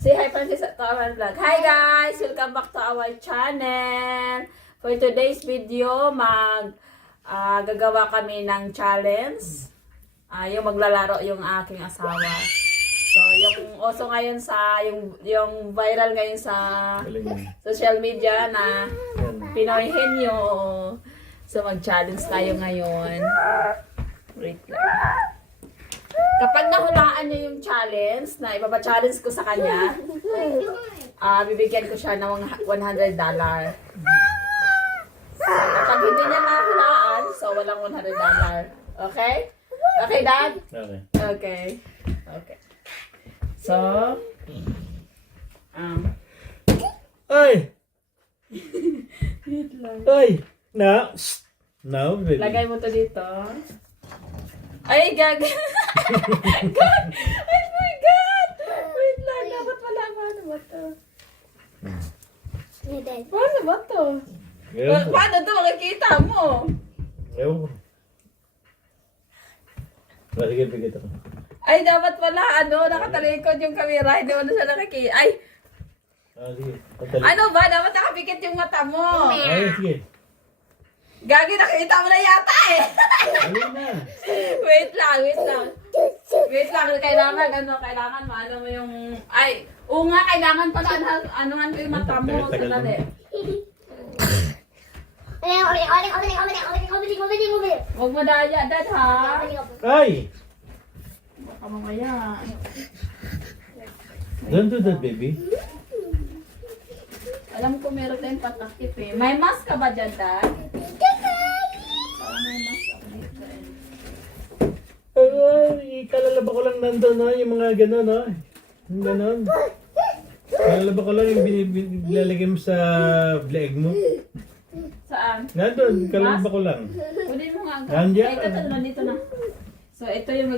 Say hi, Francis, to our vlog. Hi guys! Welcome back to our channel. For today's video, gagawa kami ng challenge. Yung maglalaro yung aking asawa. So, yung uso ngayon yung viral ngayon sa social media na Pinoy Henyo. So, mag-challenge tayo ngayon. Wait lang. Kapag nahulaan niya yung challenge, na ipapa-challenge ko sa kanya, bibigyan ko siya ng $100. Kapag hindi niya nahulaan, so walang $100. Okay? Okay, Dad? Okay. Okay. Okay. So, Ay! Ay! No! No, baby. lagay mo to dito. Ay, gag! God! Oh my God! Wait lang, dapat wala ba? Ano ba to? Paano ba to? Ewan ko. Paano to? Makikita mo. Ewan ko. Sige, bigyan ako. Ay, dapat pala, nakatalikod yung camera. Hindi mo na siya nakikita. Ay, Sige. Pagdali. ano ba? Dapat nakapikit yung mata mo. Ay, sige. Gagi, nakita mo na yata eh. Alin na. Wait lang. Kailangan maano mo yung... Ay, oo nga, kailangan pala, anuhan ko yung mata mo. Tagal Sandali. Huwag mo daya, Dad, ha? Ay! Baka mamaya. Don't do that, baby. Alam ko meron tayong patakip eh. May mask ka ba dyan, Dad? Parang may mask ako dito eh. Ay, kalalaba ko lang nandun, no? Yung mga gano'n, no? Yung gano'n. Kalalaba ko lang yung binalagay mo sa leeg mo. Saan? Nandun, kalalaba ko lang. Kunin mo nga. Nandiyan. Ay, ito, nandito na. So, ito yung